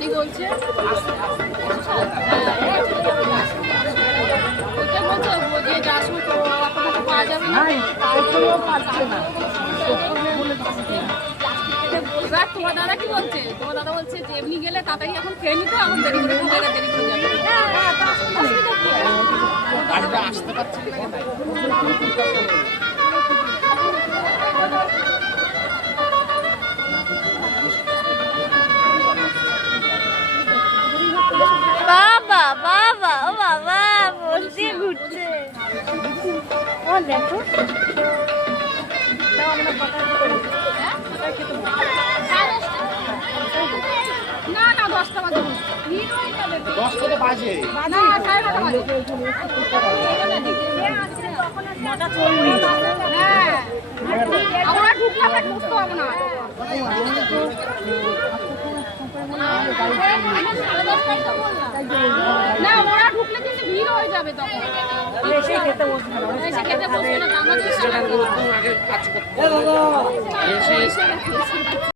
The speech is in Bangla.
গাড়ি বলছে ওইটা বলছে যে যার সময় তো আপনাকে পাওয়া যাবে না এবার তোমার দাদা কি বলছে? তোমার দাদা বলছে যে এমনি গেলে তাড়াতাড়ি এখন খেয়ে নিতে, এখন দেরি করে দেরি করে যাবে। আসতে পারছি না। বাবা বাবা ও বাবা বলছে ঘুরছে ও দেখো না না 10টা বাজে 10টা তো বাজে না 9:30 বাজে হ্যাঁ আমরা ঢুকলাম না ঢুকতে হবে না না ওরা ঢুকলে কিন্তু ভিড় হয়ে যাবে তখন এসে খেতে বসবে না আমাদের আগে কাজ করতে